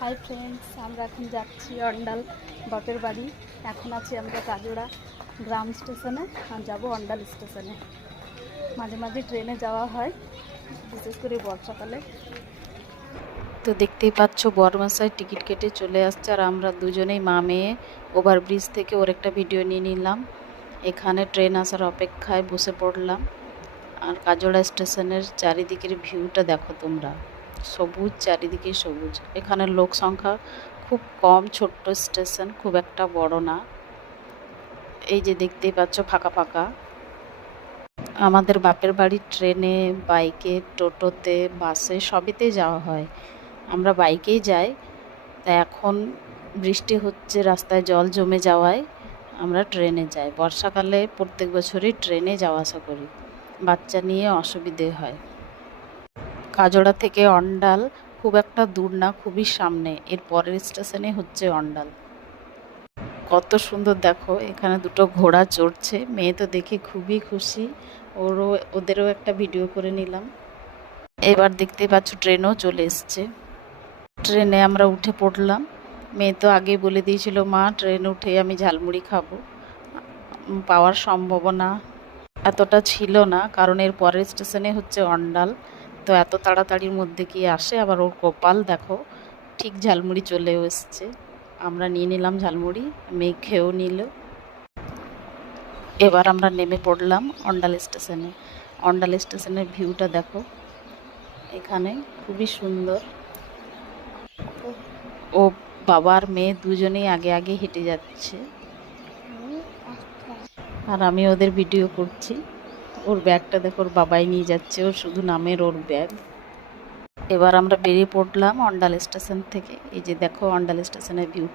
Hi friends, আমরা এখন যাচ্ছি অন্ডাল বাপের বাড়ি। এখন আছি আমরা কাজোড়া গ্রাম স্টেশনে আর যাবো অন্ডাল স্টেশনে। মাঝে মাঝে ট্রেনে যাওয়া হয়, বিশেষ করে বর্ষাকালে। তো দেখতেই পাচ্ছ বরমাসায় টিকিট কেটে চলে আসছে, আর আমরা দুজনেই মা মেয়ে ওভারব্রিজ থেকে ওর একটা ভিডিও নিয়ে নিলাম। এখানে ট্রেন আসার অপেক্ষায় বসে পড়লাম। আর কাজোড়া স্টেশনের চারিদিকের ভিউটা দেখো তোমরা, সবুজ, চারিদিকে সবুজ। এখানে লোক সংখ্যা খুব কম, ছোট্ট স্টেশন, খুব একটা বড় না। এই যে দেখতেই পাচ্ছ ফাঁকা ফাঁকা। আমাদের বাপের বাড়ির ট্রেনে, বাইকে, টোটোতে, বাসে সবেতে যাওয়া হয়। আমরা বাইকেই যাই। তা এখন বৃষ্টি হচ্ছে, রাস্তায় জল জমে যাওয়ায় আমরা ট্রেনে যাই। বর্ষাকালে প্রত্যেক বছরই ট্রেনে যাওয়া আসা করি, বাচ্চা নিয়ে অসুবিধে হয়। কাজোড়া থেকে অন্ডাল খুব একটা দূর না, খুবই সামনে। এর পরের স্টেশনে হচ্ছে অন্ডাল। কত সুন্দর দেখো, এখানে দুটো ঘোড়া চড়ছে। মেয়ে তো দেখে খুবই খুশি, ওদেরও একটা ভিডিও করে নিলাম। এবার দেখতে পাচ্ছ ট্রেনও চলে এসছে। ট্রেনে আমরা উঠে পড়লাম। মেয়ে তো আগে বলে দিয়েছিল, মা ট্রেনে উঠে আমি ঝালমুড়ি খাবো। পাওয়ার সম্ভাবনা এতটা ছিল না, কারণ এর পরের স্টেশনে হচ্ছে অন্ডাল। তো এত তাড়াতাড়ির মধ্যে কি আসে, আবার ওর কপাল দেখো, ঠিক ঝালমুড়ি চলেও এসছে। আমরা নিয়ে নিলাম ঝালমুড়ি, মেয়ে খেয়েও নিল। এবার আমরা নেমে পড়লাম অন্ডাল স্টেশনে। অন্ডাল স্টেশনের ভিউটা দেখো, এখানে খুবই সুন্দর। ও বাবা আর মেয়ে দুজনেই আগে আগে হেঁটে যাচ্ছে, আর আমি ওদের ভিডিও করছি। ওর ব্যাগটা দেখো, ওর বাবাই নিয়ে যাচ্ছে, ওর শুধু নামের ওর ব্যাগ। এবার আমরা বেরিয়ে পড়লাম অন্ডাল স্টেশন থেকে। এই যে দেখো অন্ডাল স্টেশনের ভিউ।